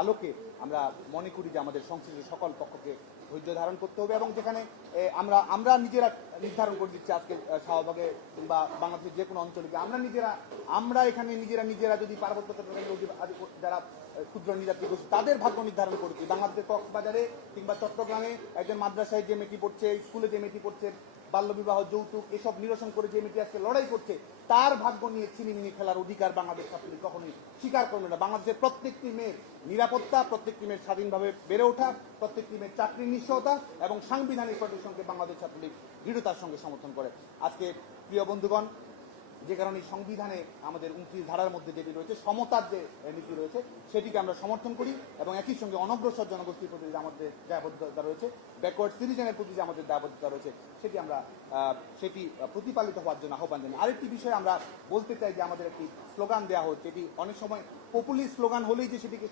আলোকে আমরা মনে করি যে আমাদের সংশ্লিষ্ট সকল পক্ষকে ধৈর্য ধারণ করতে হবে এবং যেখানে আমরা নিজেরা নির্ধারণ করে দিচ্ছি আজকে শাহবাগে কিংবা বাংলাদেশের যে কোনো অঞ্চলে আমরা এখানে নিজেরা যদি পার্বত্য চট্টগ্রামের যারা ক্ষুদ্র নৃতাত্ত্বিক গোষ্ঠী তাদের ভাগ্য নির্ধারণ করেছি। বাংলাদেশের কক্সবাজারে কিংবা চট্টগ্রামে একজন মাদ্রাসায় যে মেয়েটি পড়ছে, স্কুলে যে মেয়েটি পড়ছে, বাল্যবিবাহ, যৌতুক এসব নিরসন করে যে মেয়েটি আজকে লড়াই করছে, তার ভাগ্য নিয়ে ছিনিমিনি খেলার অধিকার বাংলাদেশ ছাত্রলীগ কখনোই স্বীকার করবে না। বাংলাদেশের প্রত্যেকটি মেয়ের নিরাপত্তা, প্রত্যেকটি মেয়ের স্বাধীনভাবে বেড়ে ওঠা, প্রত্যেকটি মেয়ের চাকরির নিশ্চয়তা এবং সাংবিধানিক প্রতিষ্ঠানকে বাংলাদেশ ছাত্রলীগ দৃঢ়তার সঙ্গে সমর্থন করে। আজকে প্রিয় বন্ধুগণ, যে কারণে সংবিধানে আমাদের 29 ধারার মধ্যে যেটি রয়েছে, সমতার যে নীতি রয়েছে, সেটিকে আমরা সমর্থন করি এবং একই সঙ্গে অনগ্রসর জনগোষ্ঠীর প্রতি যে আমাদের দায়বদ্ধতা রয়েছে, ব্যাকওয়ার্ড সিটিজেনের প্রতি যে আমাদের দায়বদ্ধতা রয়েছে, সেটি প্রতিপালিত হওয়ার জন্য আহ্বান জানাই। আরেকটি বিষয় আমরা বলতে চাই যে আমাদের একটি স্লোগান দেওয়া হচ্ছে, এটি অনেক সময় পপুলিস্ট স্লোগান হলেই যে সেটিকে